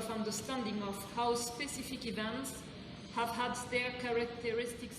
of understanding of how specific events have had their characteristics.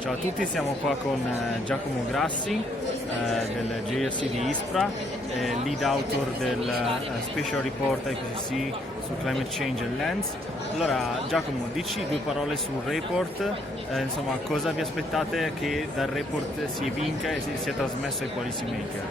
Ciao a tutti, siamo qua con Giacomo Grassi del JRC di Ispra, lead author del Special Report IPCC su Climate Change and Lands. Allora Giacomo, dici due parole sul report, insomma cosa vi aspettate che dal report si evinca e sia trasmesso ai policy maker?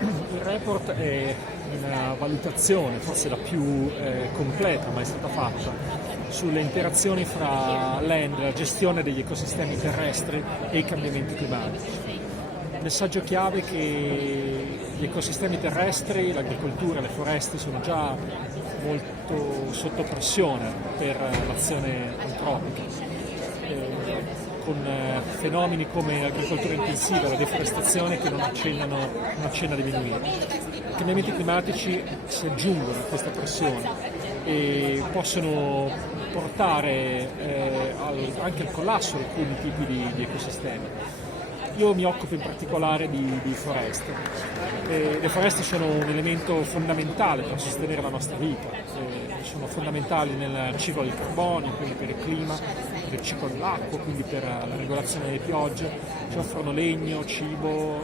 Il report è una valutazione, forse la più completa mai stata fatta, sulle interazioni fra land, la gestione degli ecosistemi terrestri e i cambiamenti climatici. Il messaggio chiave è che gli ecosistemi terrestri, l'agricoltura e le foreste sono già molto sotto pressione per l'azione antropica, con fenomeni come l'agricoltura intensiva e la deforestazione che non accenna a diminuire. I cambiamenti climatici si aggiungono a questa pressione e possono portare anche al collasso di alcuni tipi di ecosistemi. Io mi occupo in particolare di foreste. Le foreste sono un elemento fondamentale per sostenere la nostra vita. che sono fondamentali nel ciclo del carbonio, quindi per il clima, per il ciclo dell'acqua, quindi per la regolazione delle piogge, ci offrono legno, cibo,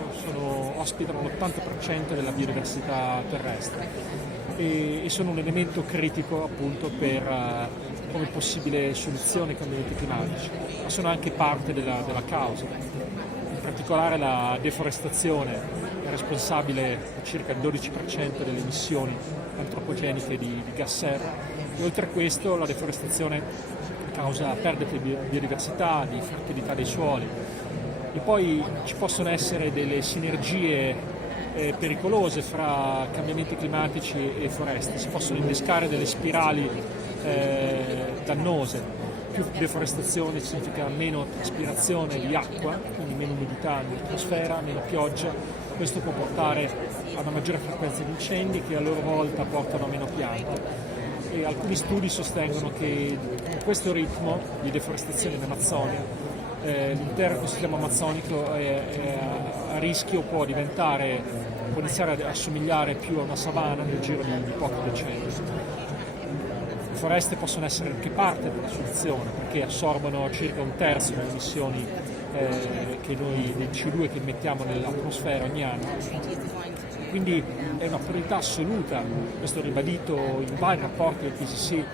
ospitano l'80% della biodiversità terrestre e sono un elemento critico appunto come possibile soluzione ai cambiamenti climatici, ma sono anche parte della causa. In particolare la deforestazione è responsabile per circa il 12% delle emissioni antropogeniche di gas serra e oltre a questo la deforestazione causa perdite di biodiversità, di fertilità dei suoli e poi ci possono essere delle sinergie pericolose fra cambiamenti climatici e foreste, si possono innescare delle spirali dannose. Più deforestazione significa meno traspirazione di acqua, quindi meno umidità nell'atmosfera, meno pioggia. Questo può portare a una maggiore frequenza di incendi che a loro volta portano a meno piante. E alcuni studi sostengono che con questo ritmo di deforestazione in Amazzonia l'intero ecosistema amazzonico è a rischio, può iniziare ad assomigliare più a una savana nel giro di pochi decenni. Le foreste possono essere anche parte della soluzione perché assorbono circa un terzo delle emissioni del CO2 che emettiamo nell'atmosfera ogni anno. Quindi è una priorità assoluta, questo ribadito in vari rapporti del IPCC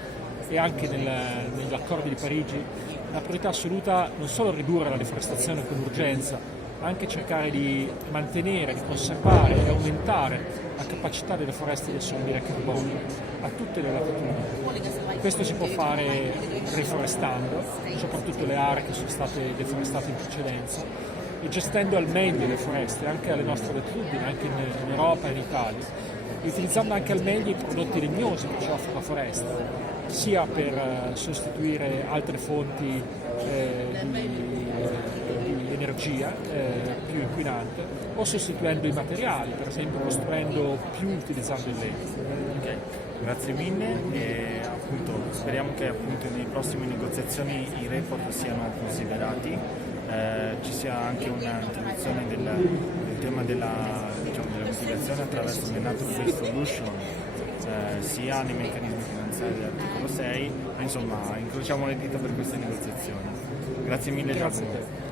e anche negli accordi di Parigi, una priorità assoluta non solo ridurre la deforestazione con urgenza, ma anche cercare di mantenere, di conservare e aumentare la capacità delle foreste di assorbire carbonio a tutte le latitudini. Questo si può fare riforestando, soprattutto le aree che sono state deforestate in precedenza, e gestendo al meglio le foreste, anche alle nostre latitudini, anche in Europa e in Italia, e utilizzando anche al meglio i prodotti legnosi che ci offre la foresta, sia per sostituire altre fonti di energia più inquinante o sostituendo i materiali, per esempio costruendo più utilizzando il legno. Okay. Grazie mille e appunto, speriamo che appunto nelle prossime negoziazioni i report siano considerati, ci sia anche un'introduzione del tema della mitigazione attraverso le natural based solution, sia nei meccanismi finanziari dell'articolo 6, insomma incrociamo le dita per queste negoziazioni. Grazie mille Giacomo.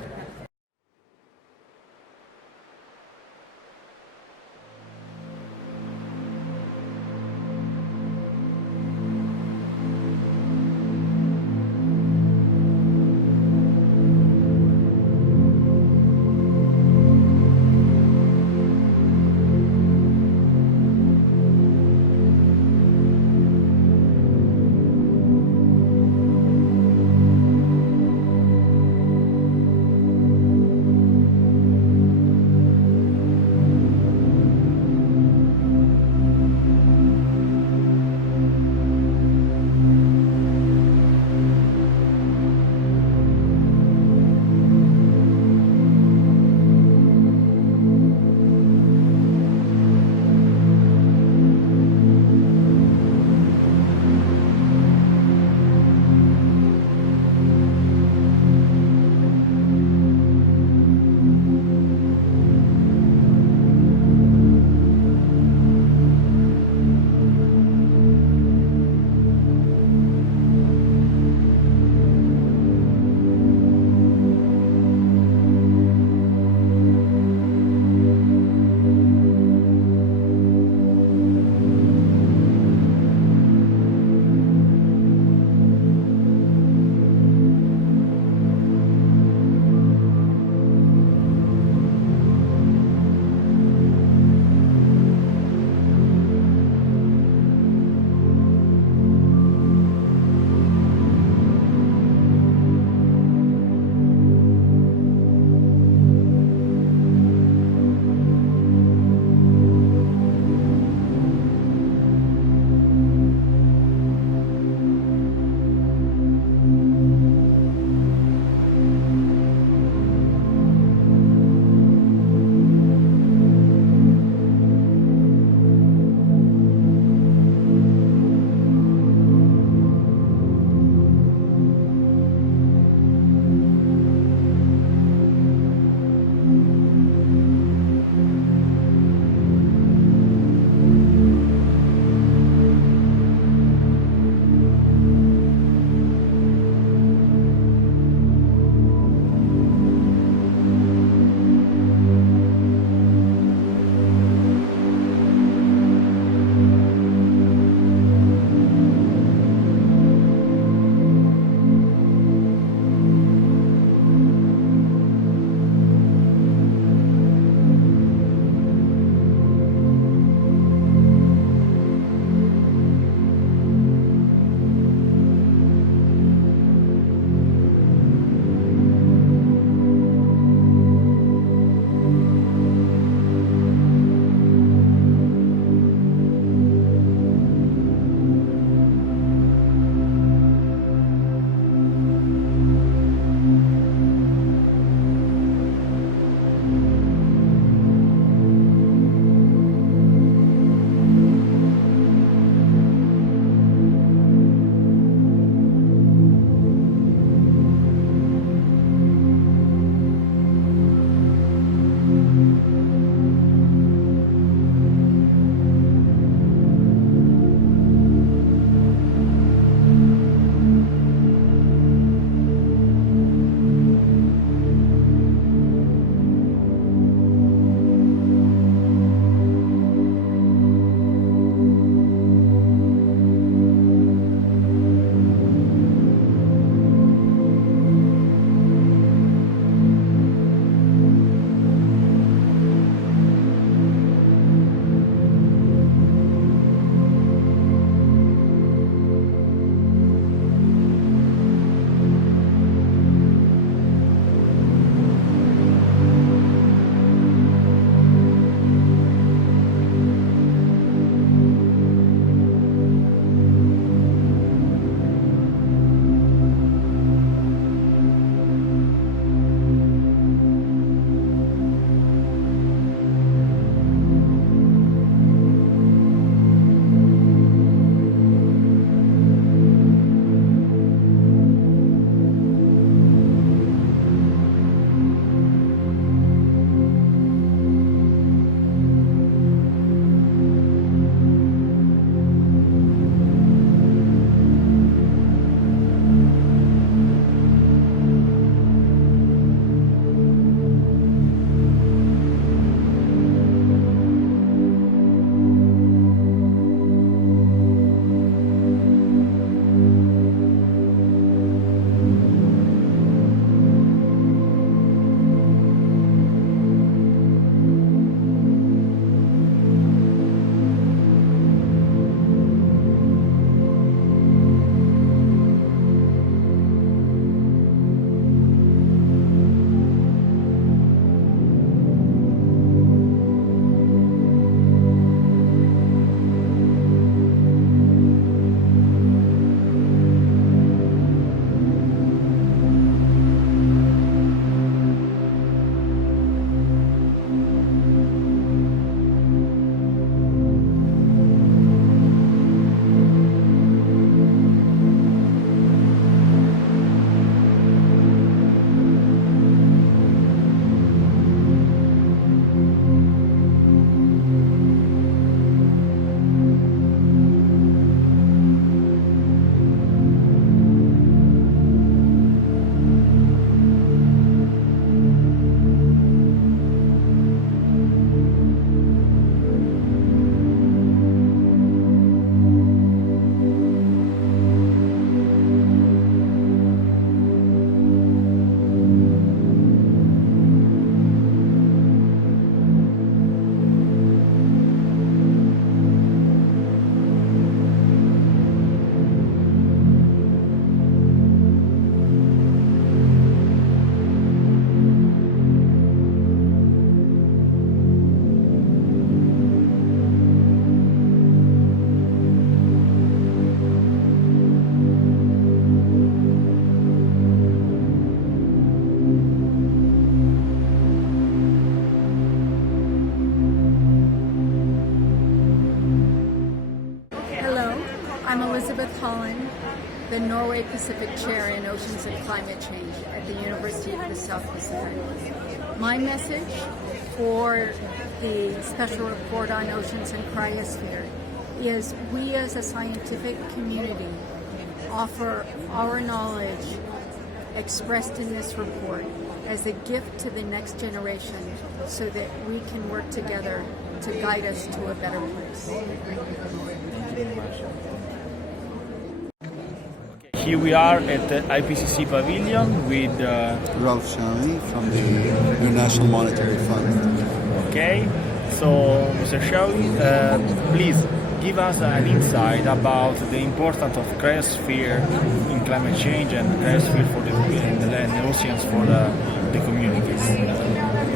Holland, the Norway Pacific Chair in Oceans and Climate Change at the University of the South Pacific. My message for the Special Report on Oceans and Crysphere is we as a scientific community offer our knowledge expressed in this report as a gift to the next generation so that we can work together to guide us to a better place. Here we are at the IPCC Pavilion with Ralph Shami from the International Monetary Fund. Okay, so Mr. Shami, please give us an insight about the importance of Crysphere in climate change and Crysphere for the land, the oceans for the communities.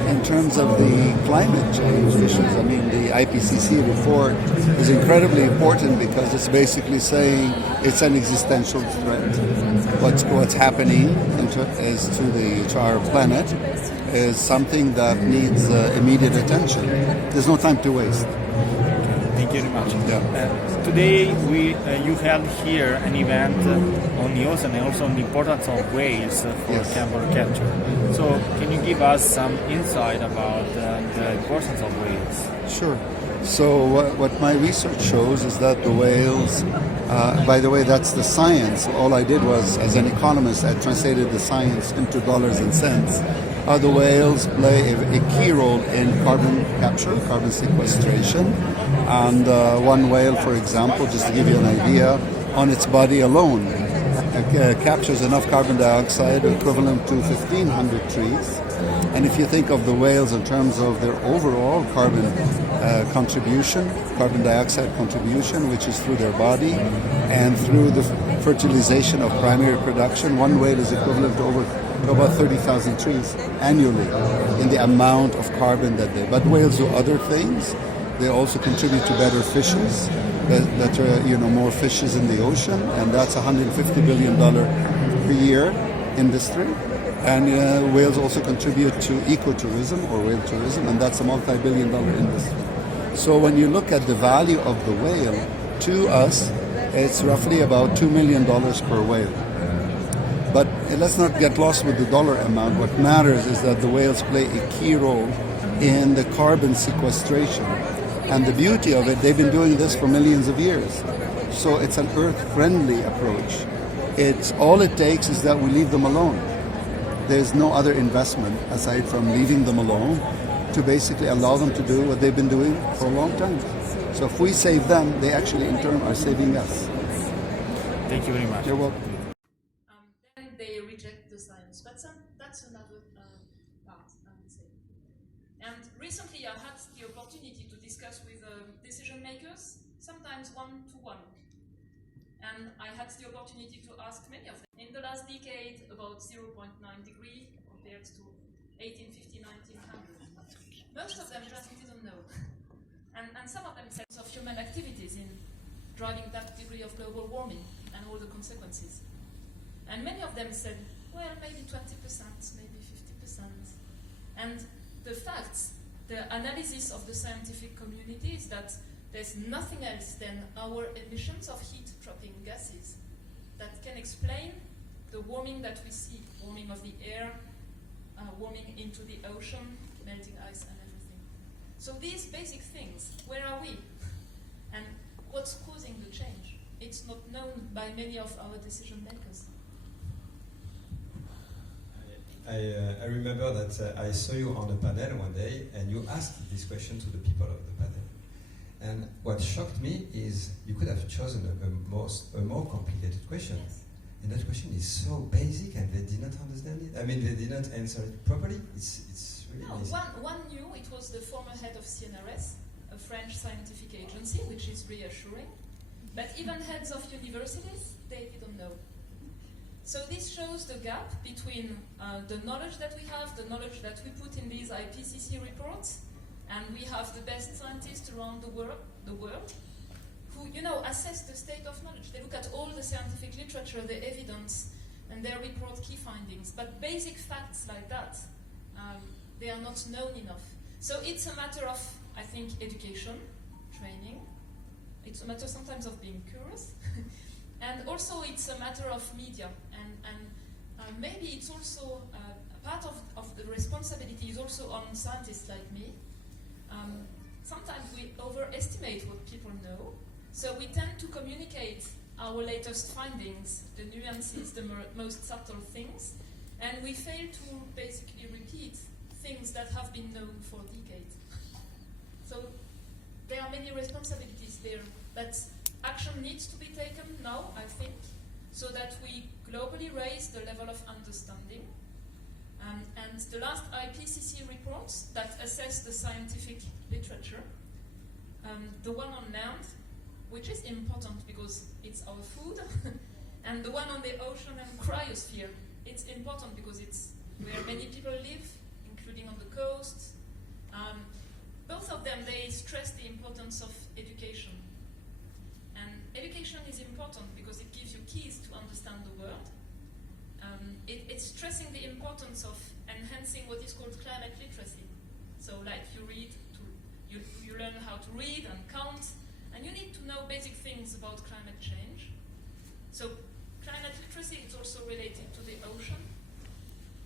In terms of the climate change issues, I mean, the IPCC report is incredibly important because it's basically saying it's an existential threat. What's happening to our planet is something that needs immediate attention. There's no time to waste. Thank you very much. Yeah. Today you held here an event on the ocean and also on the importance of whales for carbon capture. So can you give us some insight about the importance of whales? Sure. So what my research shows is that the whales, by the way, that's the science. All I did was, as an economist, I translated the science into dollars and cents. The whales play a key role in carbon capture, carbon sequestration. And one whale, for example, just to give you an idea, on its body alone, captures enough carbon dioxide equivalent to 1,500 trees. And if you think of the whales in terms of their overall carbon contribution, carbon dioxide contribution, which is through their body and through the fertilization of primary production, one whale is equivalent to about 30,000 trees annually in the amount of carbon that they. But whales do other things. They also contribute to better fishes, that are more fishes in the ocean, and that's $150 billion per year industry. And whales also contribute to ecotourism or whale tourism, and that's a multi-billion-dollar industry. So when you look at the value of the whale, to us, it's roughly about $2 million per whale. But let's not get lost with the dollar amount. What matters is that the whales play a key role in the carbon sequestration. And the beauty of it, they've been doing this for millions of years. So it's an earth-friendly approach. All it takes is that we leave them alone. There's no other investment aside from leaving them alone to basically allow them to do what they've been doing for a long time. So if we save them, they actually in turn are saving us. Thank you very much. You're welcome. Then they reject the science, but that's another part, I would say. And recently I had the opportunity to discuss with decision makers, sometimes one-to-one. And I had the opportunity to ask many of them. In the last decade, about 0.9 degree compared to 1850, 1900. Most of them just didn't know. And some of them said of human activities in driving that degree of global warming and all the consequences. And many of them said, well, maybe 20%, maybe 50%. And the facts, the analysis of the scientific community is that there's nothing else than our emissions of heat-trapping gases that can explain the warming that we see, warming of the air, warming into the ocean, melting ice and everything. So these basic things, where are we? And what's causing the change? It's not known by many of our decision makers. I remember that I saw you on a panel one day and you asked this question to the people of the panel. And what shocked me is you could have chosen a more complicated question. Yes. And that question is so basic and they did not understand it. I mean, they did not answer it properly. It's really amazing. One knew, it was the former head of CNRS, a French scientific agency, which is reassuring. But even heads of universities, they didn't know. So this shows the gap between the knowledge that we have, the knowledge that we put in these IPCC reports, and we have the best scientists around the world who, assess the state of knowledge. They look at all the scientific literature, the evidence, and they report key findings. But basic facts like that, they are not known enough. So it's a matter of, I think, education, training. It's a matter sometimes of being curious. And also it's a matter of media, and maybe it's also part of the responsibility is also on scientists like me. Sometimes we overestimate what people know, so we tend to communicate our latest findings, the nuances, the most subtle things, and we fail to basically repeat things that have been known for decades. So there are many responsibilities there, but action needs to be taken now, I think, so that we globally raise the level of understanding. And the last IPCC reports that assess the scientific literature, the one on land, which is important because it's our food, and the one on the ocean and cryosphere, it's important because it's where many people live, including on the coast. Both of them, they stress the importance of education. And education is important because it gives you keys to understand the world. It's stressing the importance of enhancing what is called climate literacy. So like you learn how to read and count, and you need to know basic things about climate change. So climate literacy is also related to the ocean.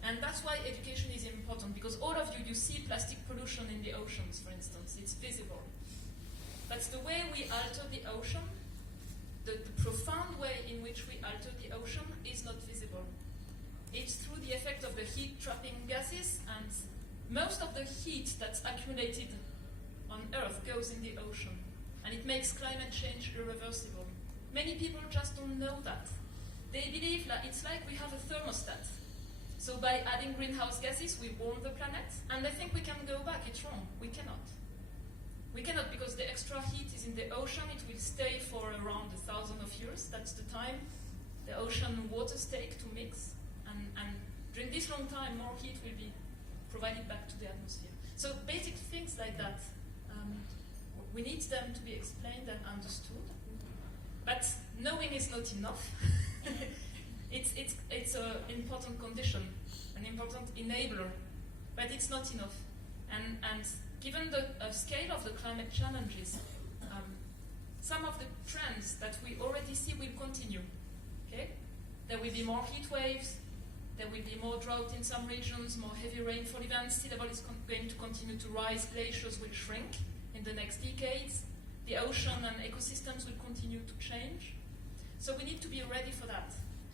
And that's why education is important, because all of you see plastic pollution in the oceans, for instance. It's visible. But the way we alter the ocean, the profound way in which we alter the ocean is not visible. It's through the effect of the heat-trapping gases, and most of the heat that's accumulated on Earth goes in the ocean. And it makes climate change irreversible. Many people just don't know that. They believe that it's like we have a thermostat. So by adding greenhouse gases, we warm the planet, and they think we can go back. It's wrong. We cannot. We cannot, because the extra heat is in the ocean. It will stay for around 1,000 years. That's the time the ocean waters take to mix. And during this long time, more heat will be provided back to the atmosphere. So basic things like that, we need them to be explained and understood. But knowing is not enough. It's an important condition, an important enabler, but it's not enough. And given the scale of the climate challenges, some of the trends that we already see will continue. Okay? There will be more heat waves, there will be more drought in some regions, more heavy rainfall events, sea level is going to continue to rise, glaciers will shrink in the next decades, the ocean and ecosystems will continue to change. So we need to be ready for that.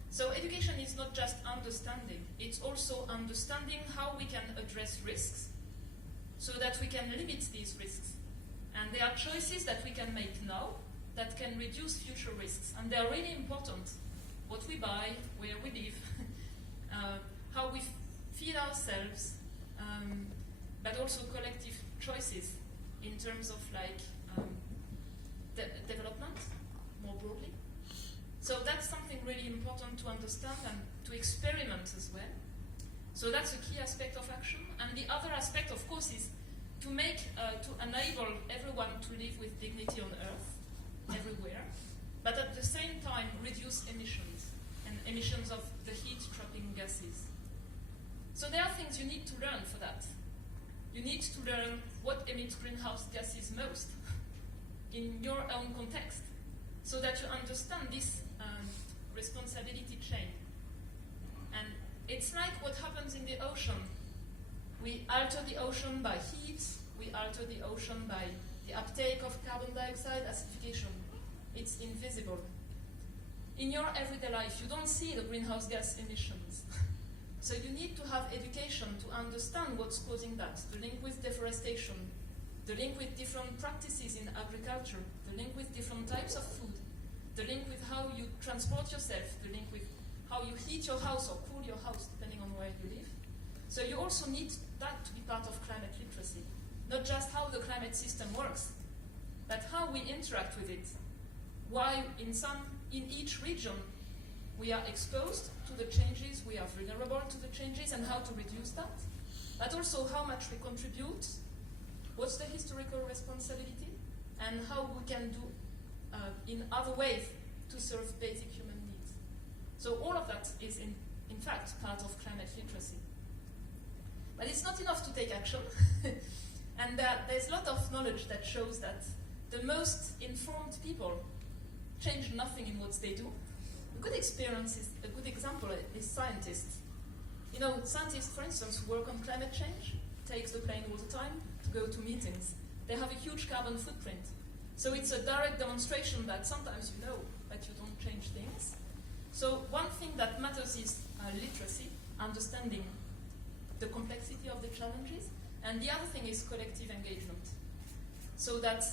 So education is not just understanding, it's also understanding how we can address risks so that we can limit these risks. And there are choices that we can make now that can reduce future risks. And they are really important. What we buy, where we live, how we feed ourselves, but also collective choices in terms of development, more broadly. So that's something really important to understand and to experiment as well. So that's a key aspect of action. And the other aspect, of course, is to enable everyone to live with dignity on Earth, everywhere, but at the same time reduce emissions, and emissions of the heat-trapping gases. So there are things you need to learn for that. You need to learn what emits greenhouse gases most in your own context, so that you understand this responsibility chain. And it's like what happens in the ocean. We alter the ocean by heat, we alter the ocean by the uptake of carbon dioxide, acidification. It's invisible. In your everyday life, you don't see the greenhouse gas emissions. So you need to have education to understand what's causing that, the link with deforestation, the link with different practices in agriculture, the link with different types of food, the link with how you transport yourself, the link with how you heat your house or cool your house, depending on where you live. So you also need that to be part of climate literacy. Not just how the climate system works, but how we interact with it. Why in each region we are exposed to the changes, we are vulnerable to the changes, and how to reduce that. But also how much we contribute, what's the historical responsibility, and how we can do in other ways to serve basic human needs. So all of that is in fact part of climate literacy. But it's not enough to take action. And there's a lot of knowledge that shows that the most informed people change nothing in what they do. good example is scientists. You know, scientists, for instance, who work on climate change, takes the plane all the time to go to meetings. They have a huge carbon footprint. So it's a direct demonstration that sometimes you know that you don't change things. So one thing that matters is literacy, understanding the complexity of the challenges, and the other thing is collective engagement. So that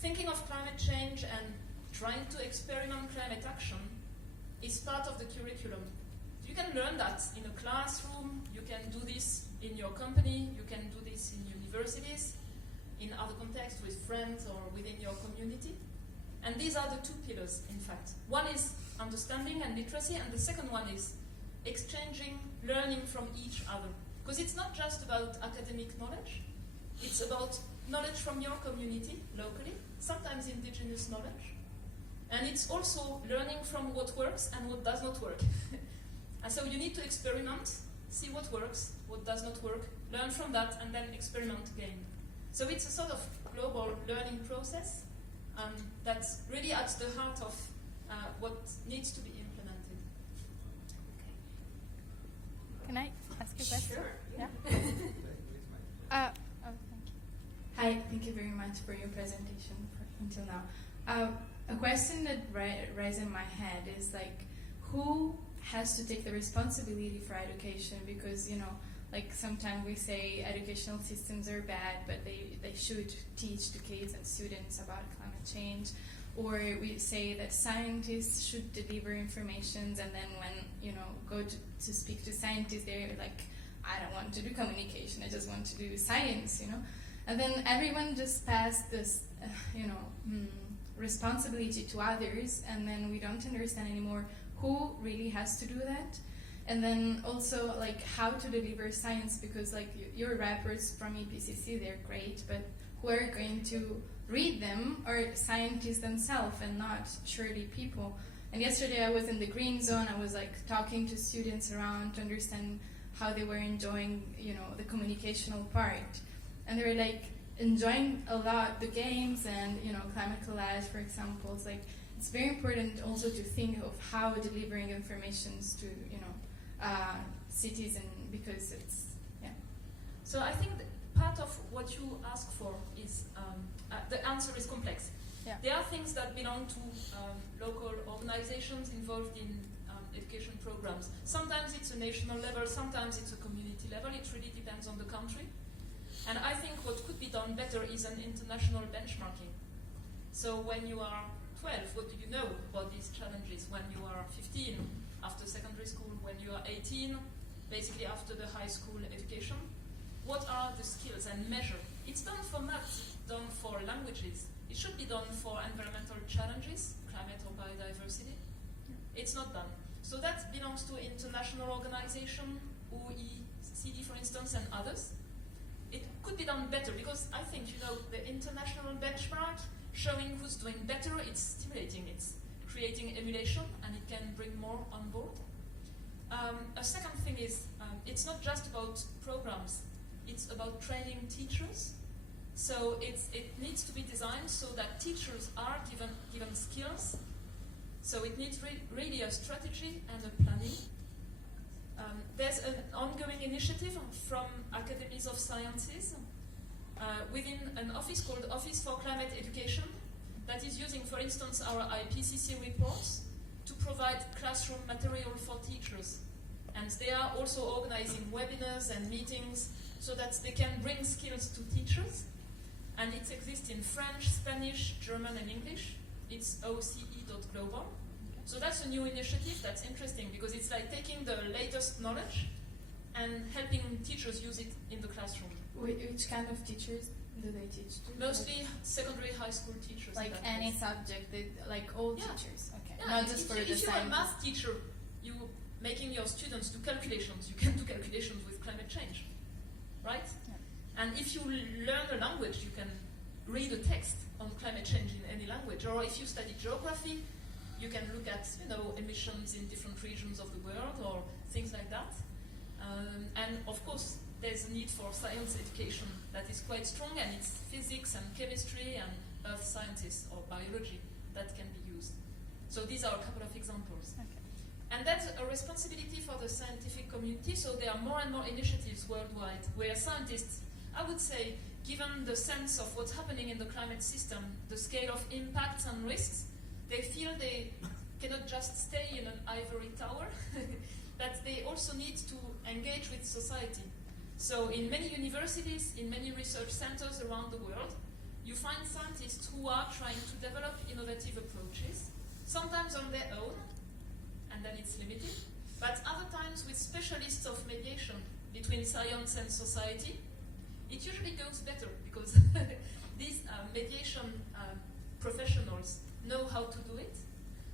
thinking of climate change and trying to experiment climate action is part of the curriculum. You can learn that in a classroom, you can do this in your company, you can do this in universities, in other contexts with friends or within your community. And these are the two pillars, in fact. One is understanding and literacy, and the second one is exchanging, learning from each other. Because it's not just about academic knowledge, it's about knowledge from your community, locally, sometimes indigenous knowledge. And it's also learning from what works and what does not work. And so you need to experiment, see what works, what does not work, learn from that, and then experiment again. So it's a sort of global learning process that's really at the heart of what needs to be implemented. Okay. Can I ask a question? Sure. Yeah. Thank you. Hi, thank you very much for your presentation until now. A question that rises in my head is like, who has to take the responsibility for education? Because, you know, like sometimes we say educational systems are bad, but they should teach the kids and students about climate change. Or we say that scientists should deliver information, and then when, you know, go to speak to scientists, they're like, I don't want to do communication, I just want to do science, you know. And then everyone just passed this, responsibility to others, and then we don't understand anymore who really has to do that. And then also like how to deliver science, because like your reports from IPCC, they're great, but who are going to read them are scientists themselves and not surely people. And yesterday I was in the green zone, I was like talking to students around to understand how they were enjoying, you know, the communicational part. And they were like enjoying a lot the games and, you know, climate collage, for example. It's like, it's very important also to think of how delivering informations to, you know, cities, and because it's, yeah. So I think part of what you ask for is, the answer is complex. Yeah. There are things that belong to local organizations involved in education programs. Sometimes it's a national level, sometimes it's a community level. It really depends on the country. And I think what could be done better is an international benchmarking. So when you are 12, what do you know about these challenges? When you are 15, after secondary school, when you are 18, basically after the high school education, what are the skills and measure? It's done for maths, it's done for languages. It should be done for environmental challenges, climate or biodiversity. It's not done. So that belongs to international organization, OECD for instance, and others. It could be done better because I think, you know, the international benchmark showing who's doing better, it's stimulating, it's creating emulation, and it can bring more on board. A second thing is, it's not just about programs, it's about training teachers. So it needs to be designed so that teachers are given skills. So it needs really a strategy and a planning. There's an ongoing initiative from Academies of Sciences within an office called Office for Climate Education that is using, for instance, our IPCC reports to provide classroom material for teachers. And they are also organizing webinars and meetings so that they can bring skills to teachers. And it exists in French, Spanish, German, and English. It's OCE.global. So that's a new initiative that's interesting because it's like taking the latest knowledge and helping teachers use it in the classroom. Which kind of teachers do they teach to? Mostly secondary, high school teachers. Like any subject, like all teachers? Okay. Yeah, not just for the if you're a scientists. math teacher, you making your students do calculations. You can do calculations with climate change, right? Yeah. And if you learn a language, you can read a text on climate change in any language. Or if you study geography, you can look at, you know, emissions in different regions of the world or things like that. And of course, there's a need for science education that is quite strong, and it's physics and chemistry and earth sciences or biology that can be used. So these are a couple of examples. Okay. And that's a responsibility for the scientific community, so there are more and more initiatives worldwide where scientists, I would say, given the sense of what's happening in the climate system, the scale of impacts and risks, they feel they cannot just stay in an ivory tower, that they also need to engage with society. So in many universities, in many research centers around the world, you find scientists who are trying to develop innovative approaches, sometimes on their own, and then it's limited, but other times with specialists of mediation between science and society. It usually goes better because these mediation professionals know how to do it.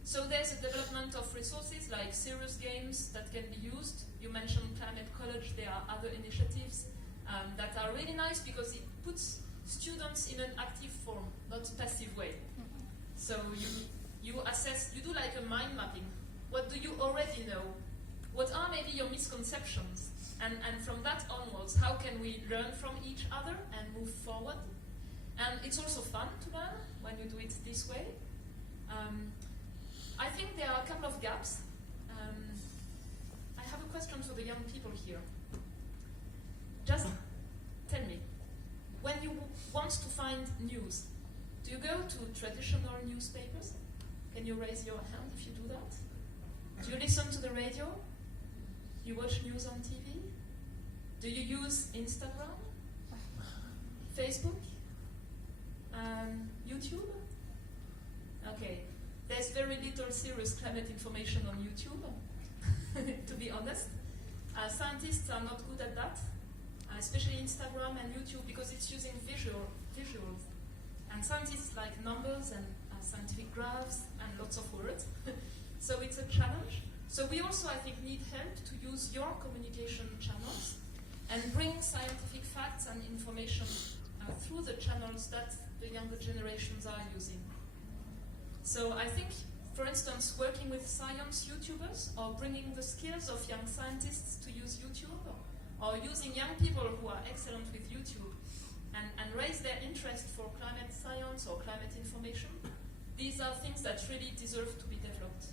So there's a development of resources like serious games that can be used. You mentioned Climate College, there are other initiatives that are really nice because it puts students in an active form, not passive way. So you assess, you do like a mind mapping. What do you already know? What are maybe your misconceptions? And from that onwards, how can we learn from each other and move forward? And it's also fun to learn when you do it this way. I think there are a couple of gaps. I have a question for the young people here. Just tell me, when you want to find news, do you go to traditional newspapers? Can you raise your hand if you do that? Do you listen to the radio? You watch news on TV? Do you use Instagram? Facebook? YouTube? Okay. There's very little serious climate information on YouTube, to be honest. Scientists are not good at that, especially Instagram and YouTube, because it's using visuals. And scientists like numbers and scientific graphs and lots of words. So it's a challenge. So we also, I think, need help to use your communication channels and bring scientific facts and information through the channels that the younger generations are using. So I think, for instance, working with science YouTubers or bringing the skills of young scientists to use YouTube or using young people who are excellent with YouTube and raise their interest for climate science or climate information, these are things that really deserve to be developed.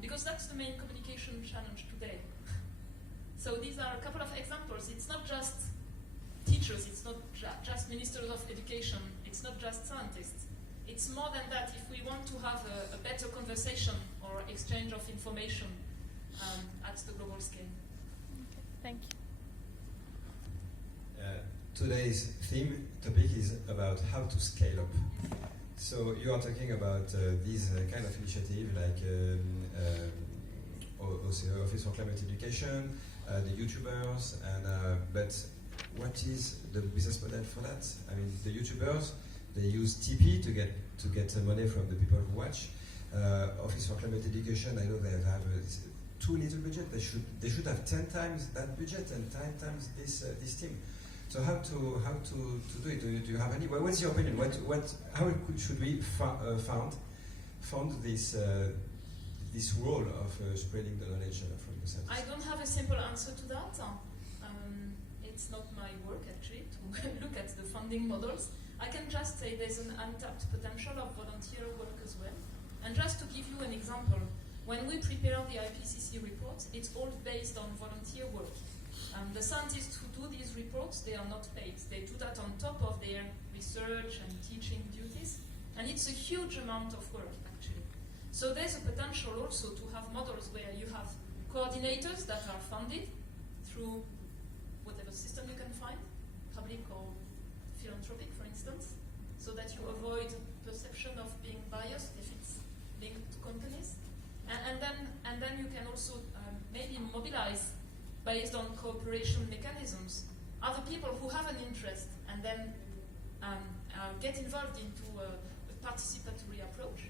Because that's the main communication challenge today. So these are a couple of examples. It's not just teachers, it's not just ministers of education, it's not just scientists. It's more than that if we want to have a better conversation or exchange of information at the global scale. Okay, thank you. Today's topic is about how to scale up. So you are talking about these kind of initiative like Office for Climate Education, the YouTubers, and but what is the business model for that? I mean, the YouTubers, they use TP to get money from the people who watch. Office for Climate Education, I know they have too little budget. They should have 10 times that budget and 10 times this team. So how to do it? Do you have any? What's your opinion? How should we found this role of spreading the knowledge from the science? I don't have a simple answer to that. It's not my work actually to look at the funding models. I can just say there's an untapped potential of volunteer work as well. And just to give you an example, when we prepare the IPCC report, it's all based on volunteer work. The scientists who do these reports, they are not paid. They do that on top of their research and teaching duties. And it's a huge amount of work, actually. So there's a potential also to have models where you have coordinators that are funded through whatever system you can find, public or philanthropic, for instance, so that you avoid perception of being biased if it's linked to companies. And then you can also maybe mobilize based on cooperation mechanisms, other people who have an interest and then get involved into a participatory approach.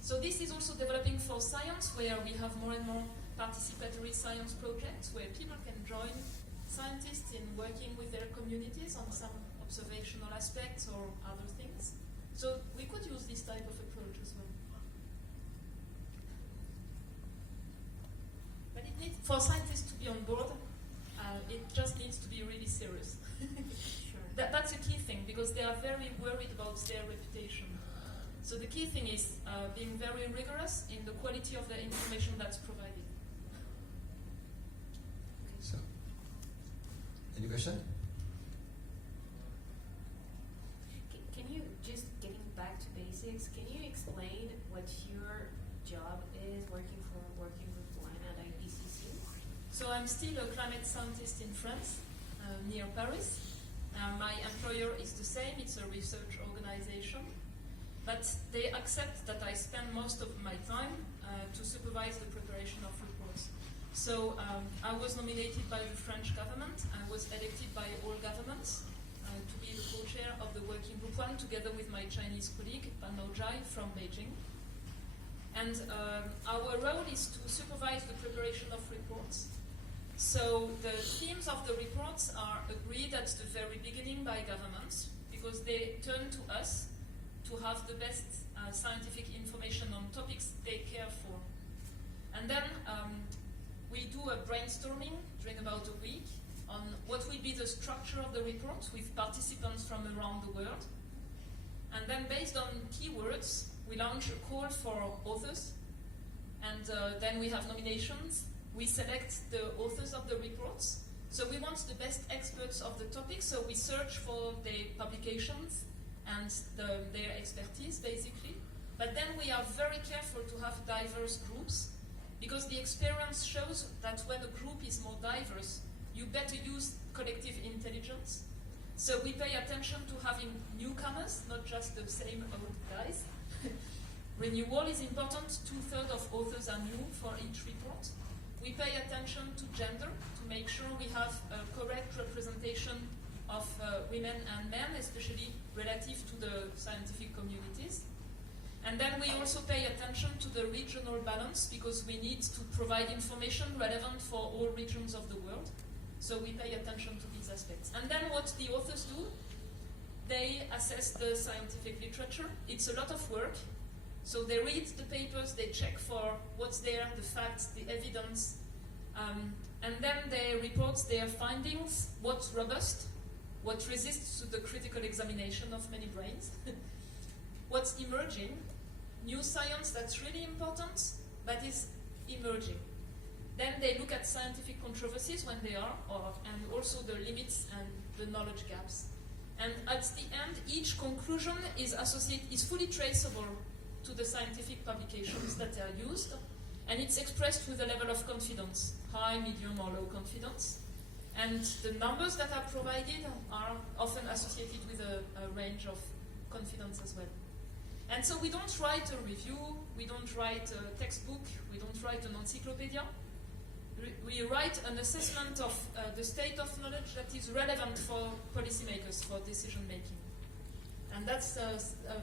So this is also developing for science, where we have more and more participatory science projects where people can join scientists in working with their communities on some observational aspects or other things. So we could use this type of approach as well. But it needs, for scientists to be on board, it just needs to be really serious. Sure. That's a key thing, because they are very worried about their reputation. So the key thing is being very rigorous in the quality of the information that's provided. Any question? Can you, just getting back to basics, can you explain what your job is working for Working Group 1 at IPCC? So I'm still a climate scientist in France, near Paris. My employer is the same, it's a research organization. But they accept that I spend most of my time to supervise the preparation of reports. So I was nominated by the French government. I was elected by all governments to be the co-chair of the Working Group 1, together with my Chinese colleague, Pan Ojai, from Beijing. And our role is to supervise the preparation of reports. So the themes of the reports are agreed at the very beginning by governments, because they turn to us to have the best scientific information on topics they care for. And then we do a brainstorming during about a week on what will be the structure of the report with participants from around the world. And then based on keywords, we launch a call for authors. And then we have nominations. We select the authors of the reports. So we want the best experts of the topic, so we search for their publications and their expertise, basically. But then we are very careful to have diverse groups, because the experience shows that when a group is more diverse, you better use collective intelligence. So we pay attention to having newcomers, not just the same old guys. Renewal is important. 2/3 of authors are new for each report. We pay attention to gender to make sure we have a correct representation of women and men, especially relative to the scientific communities. And then we also pay attention to the regional balance, because we need to provide information relevant for all regions of the world. So we pay attention to these aspects. And then what the authors do, they assess the scientific literature. It's a lot of work. So they read the papers, they check for what's there, the facts, the evidence, and then they report their findings, what's robust, what resists to the critical examination of many brains, what's emerging, new science that's really important, but is emerging. Then they look at scientific controversies when they are, and also the limits and the knowledge gaps. And at the end, each conclusion is fully traceable to the scientific publications that are used, and it's expressed with a level of confidence, high, medium, or low confidence. And the numbers that are provided are often associated with a range of confidence as well. And so we don't write a review, we don't write a textbook, we don't write an encyclopedia. We write an assessment of the state of knowledge that is relevant for policymakers, for decision making. And that's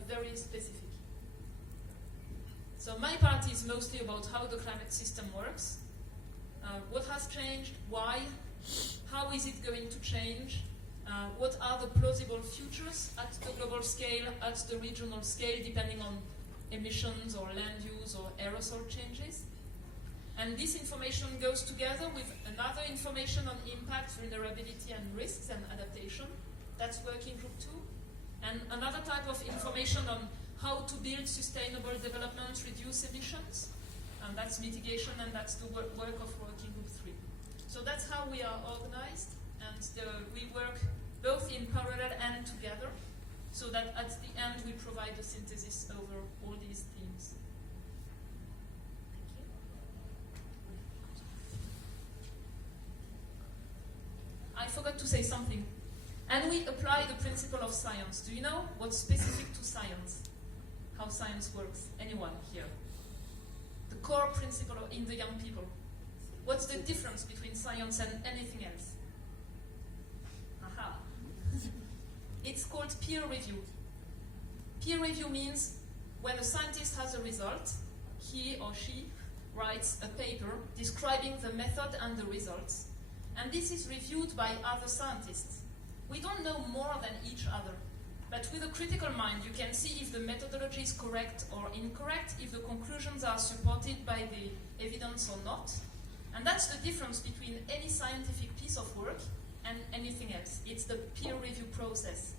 very specific. So my part is mostly about how the climate system works, what has changed, why, how is it going to change, what are the plausible futures at the global scale, at the regional scale, depending on emissions or land use or aerosol changes. And this information goes together with another information on impact, vulnerability and risks and adaptation. That's Working Group 2. And another type of information on how to build sustainable development, reduce emissions, and that's mitigation, and that's the work of Working Group 3. So that's how we are organized, and we work both in parallel and together, so that at the end we provide a synthesis over all these themes. I forgot to say something. And we apply the principle of science. Do you know what's specific to science? How science works? Anyone here? The core principle in the young people. What's the difference between science and anything else? Aha. It's called peer review. Peer review means when a scientist has a result, he or she writes a paper describing the method and the results. And this is reviewed by other scientists. We don't know more than each other. But with a critical mind, you can see if the methodology is correct or incorrect, if the conclusions are supported by the evidence or not. And that's the difference between any scientific piece of work and anything else. It's the peer review process,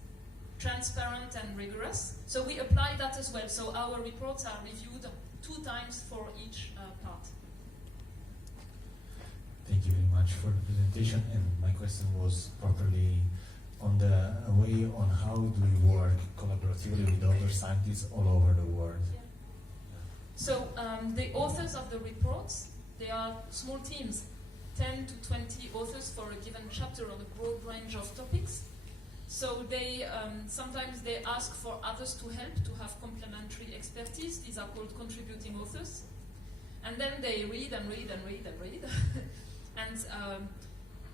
transparent and rigorous. So we apply that as well. So our reports are reviewed 2 times for each part. Thank you very much. much for the presentation, and my question was properly on the way on how do you work collaboratively with other scientists all over the world. So the authors of the reports, they are small teams, 10 to 20 authors for a given chapter on a broad range of topics. So they sometimes they ask for others to help to have complementary expertise. These are called contributing authors. And then they read and read and read and read. And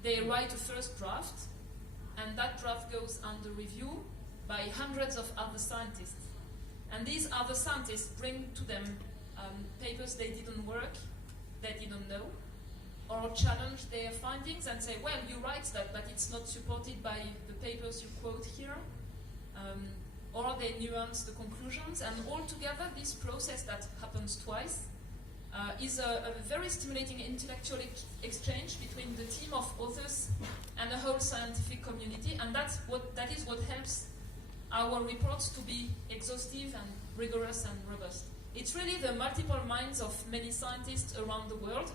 they write a first draft. And that draft goes under review by hundreds of other scientists. And these other scientists bring to them papers they didn't work, they didn't know, or challenge their findings and say, well, you write that, but it's not supported by the papers you quote here. Or they nuance the conclusions. And altogether, this process that happens twice is a very stimulating intellectual exchange between the team of authors and the whole scientific community, and that is what helps our reports to be exhaustive and rigorous and robust. It's really the multiple minds of many scientists around the world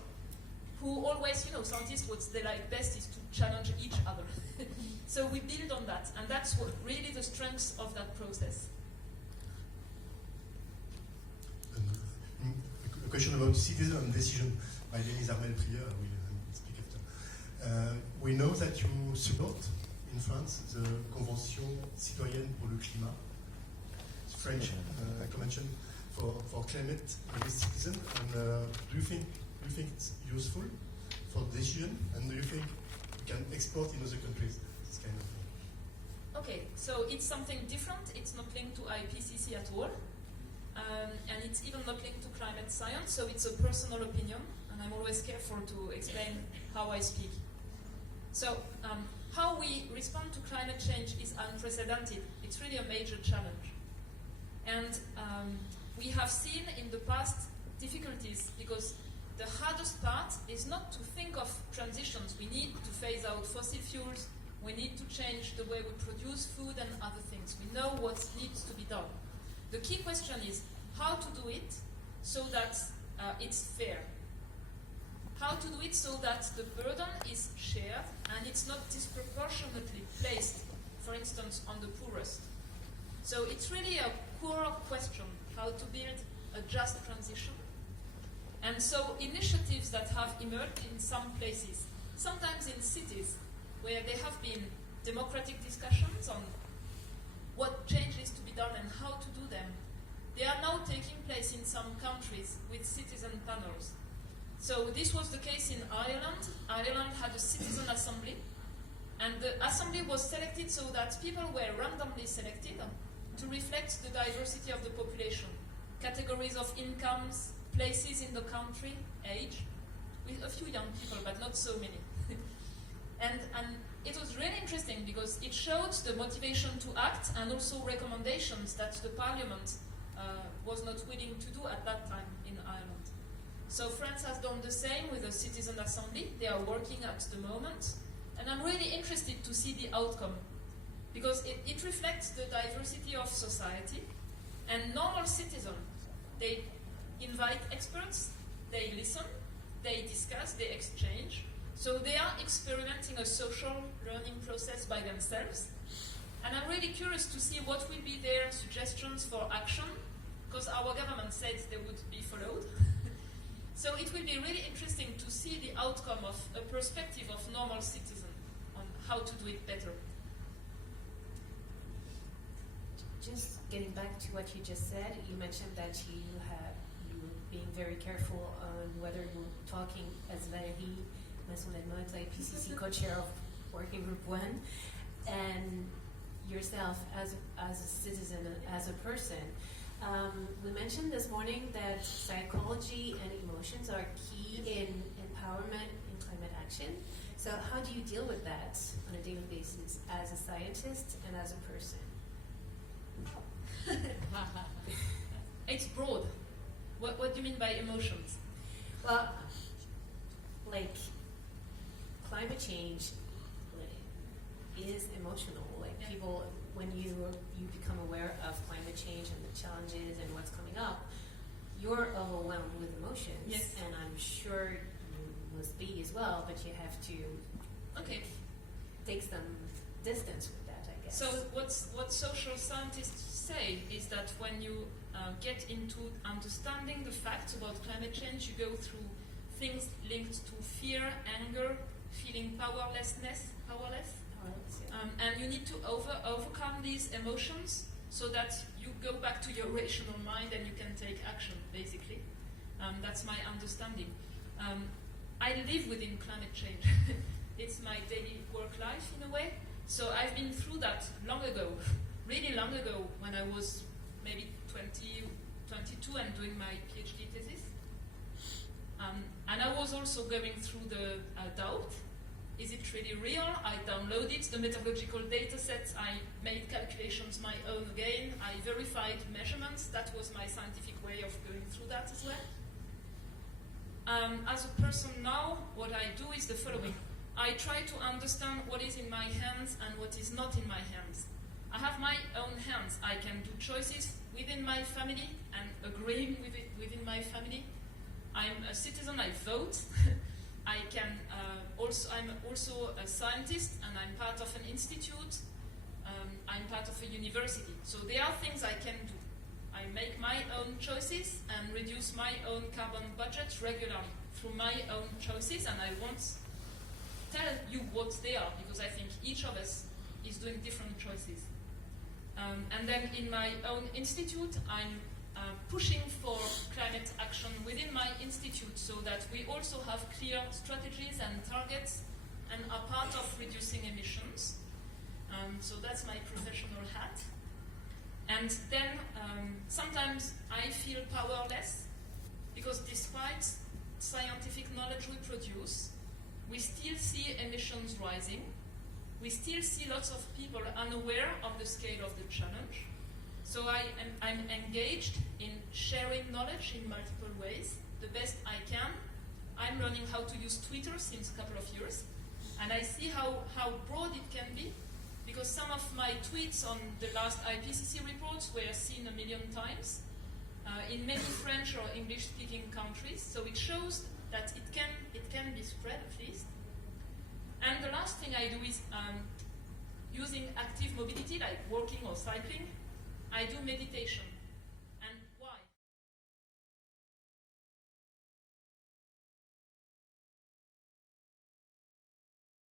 who always, scientists, what they like best is to challenge each other. So we build on that, and that's what really the strength of that process. A question about citizen decision. My name is Armel Prieur. I will speak after. We know that you support in France the Convention citoyenne pour le climat, French convention for climate with citizen. And do you think it's useful for the decision? And do you think we can export in other countries this kind of thing? Okay, so it's something different. It's not linked to IPCC at all. And it's even not linked to climate science, so it's a personal opinion, and I'm always careful to explain how I speak. So, how we respond to climate change is unprecedented. It's really a major challenge. And we have seen in the past difficulties, because the hardest part is not to think of transitions. We need to phase out fossil fuels, we need to change the way we produce food and other things. We know what needs to be done. The key question is how to do it so that it's fair. How to do it so that the burden is shared and it's not disproportionately placed, for instance, on the poorest. So it's really a core question, how to build a just transition. And so initiatives that have emerged in some places, sometimes in cities, where there have been democratic discussions on what changes to be done and how to do them, they are now taking place in some countries with citizen panels. So this was the case in Ireland. Ireland had a citizen assembly, and the assembly was selected so that people were randomly selected to reflect the diversity of the population, categories of incomes, places in the country, age, with a few young people, but not so many. And it was really interesting because it showed the motivation to act and also recommendations that the parliament was not willing to do at that time in Ireland. So France has done the same with the citizen assembly. They are working at the moment. And I'm really interested to see the outcome because it reflects the diversity of society. And normal citizens, they invite experts, they listen, they discuss, they exchange. So they are experimenting a social learning process by themselves. And I'm really curious to see what will be their suggestions for action, because our government said they would be followed. So it will be really interesting to see the outcome of a perspective of normal citizens on how to do it better. Just getting back to what you just said, you mentioned that you were being very careful on whether you're talking as Valerie Masson Delmotte, IPCC Co-Chair of Working Group 1, and yourself as a citizen, as a person. We mentioned this morning that psychology and emotions are key in empowerment in climate action. So how do you deal with that on a daily basis as a scientist and as a person? It's broad. What do you mean by emotions? Well, like climate change is emotional. Like people, when you become aware of climate change and the challenges and what's coming up, you're overwhelmed with emotions. Yes. And I'm sure you must be as well, but you have to take some distance with that, I guess. So what social scientists say is that when you get into understanding the facts about climate change, you go through things linked to fear, anger, feeling powerless, and you need to overcome these emotions so that you go back to your rational mind and you can take action, basically. That's my understanding. I live within climate change. It's my daily work life in a way. So I've been through that long ago, really long ago, when I was maybe 22 and doing my PhD thesis. And I was also going through the doubt. Is it really real? I downloaded the methodological data sets. I made calculations my own again. I verified measurements. That was my scientific way of going through that as well. As a person now, what I do is the following. I try to understand what is in my hands and what is not in my hands. I have my own hands. I can do choices within my family and agreeing with it within my family. I'm a citizen, I vote. I'm also a scientist and I'm part of an institute. I'm part of a university. So there are things I can do. I make my own choices and reduce my own carbon budget regularly through my own choices, and I won't tell you what they are because I think each of us is doing different choices. And then in my own institute, I'm pushing for climate action within my institute so that we also have clear strategies and targets and are part of reducing emissions. So that's my professional hat. And then sometimes I feel powerless because despite scientific knowledge we produce, we still see emissions rising. We still see lots of people unaware of the scale of the challenge. So I'm engaged in sharing knowledge in multiple ways, the best I can. I'm learning how to use Twitter since a couple of years, and I see how broad it can be, because some of my tweets on the last IPCC reports were seen 1 million times in many French or English-speaking countries. So it shows that it can be spread at least. And the last thing I do is using active mobility, like walking or cycling. I do meditation.